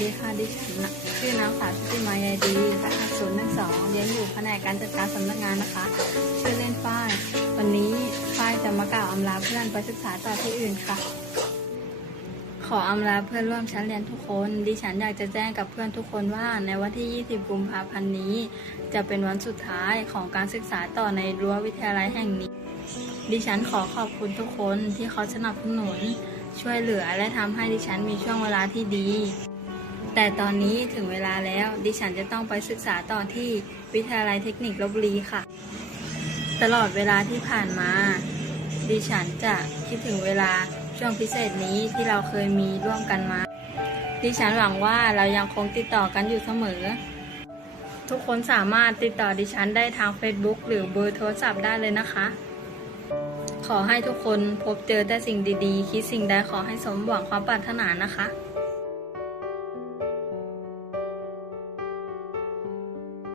ดีค่ะดิฉันนะชื่อนางสาวชุติมายายดีรหัสศูนย์หนึ่งสองเรียนอยู่แผนกการจัดการสำนักงานนะคะ ชื่อเล่นฝ้าย วันนี้ฝ้ายจะมากล่าวอำลาเพื่อนไปศึกษาต่อที่อื่นค่ะ ขออำลาเพื่อนร่วมชั้นเรียนทุกคน ดิฉันอยากจะแจ้งกับเพื่อนทุกคนว่าในวันที่ 20 กุมภาพันธ์นี้ จะเป็นวันสุดท้ายของการศึกษาต่อในรั้ววิทยาลัยแห่งนี้ ดิฉันขอขอบคุณทุกคนที่เขาสนับสนุนช่วยเหลือและทำให้ดิฉันมีช่วงเวลาที่ดี แต่ตอนนี้ถึงเวลาแล้ว ดิฉันจะต้องไปศึกษาต่อที่วิทยาลัยเทคนิคลบบุรีค่ะ ตลอดเวลาที่ผ่านมา ดิฉันจะคิดถึงเวลาช่วงพิเศษนี้ที่เราเคยมีร่วมกันมา ดิฉันหวังว่าเรายังคงติดต่อกันอยู่เสมอ ทุกคนสามารถติดต่อดิฉันได้ทาง Facebook หรือเบอร์โทรศัพท์ได้เลยนะคะ ขอให้ทุกคนพบเจอแต่สิ่งดีๆ คิดสิ่งใดขอให้สมหวังความปรารถนานะคะ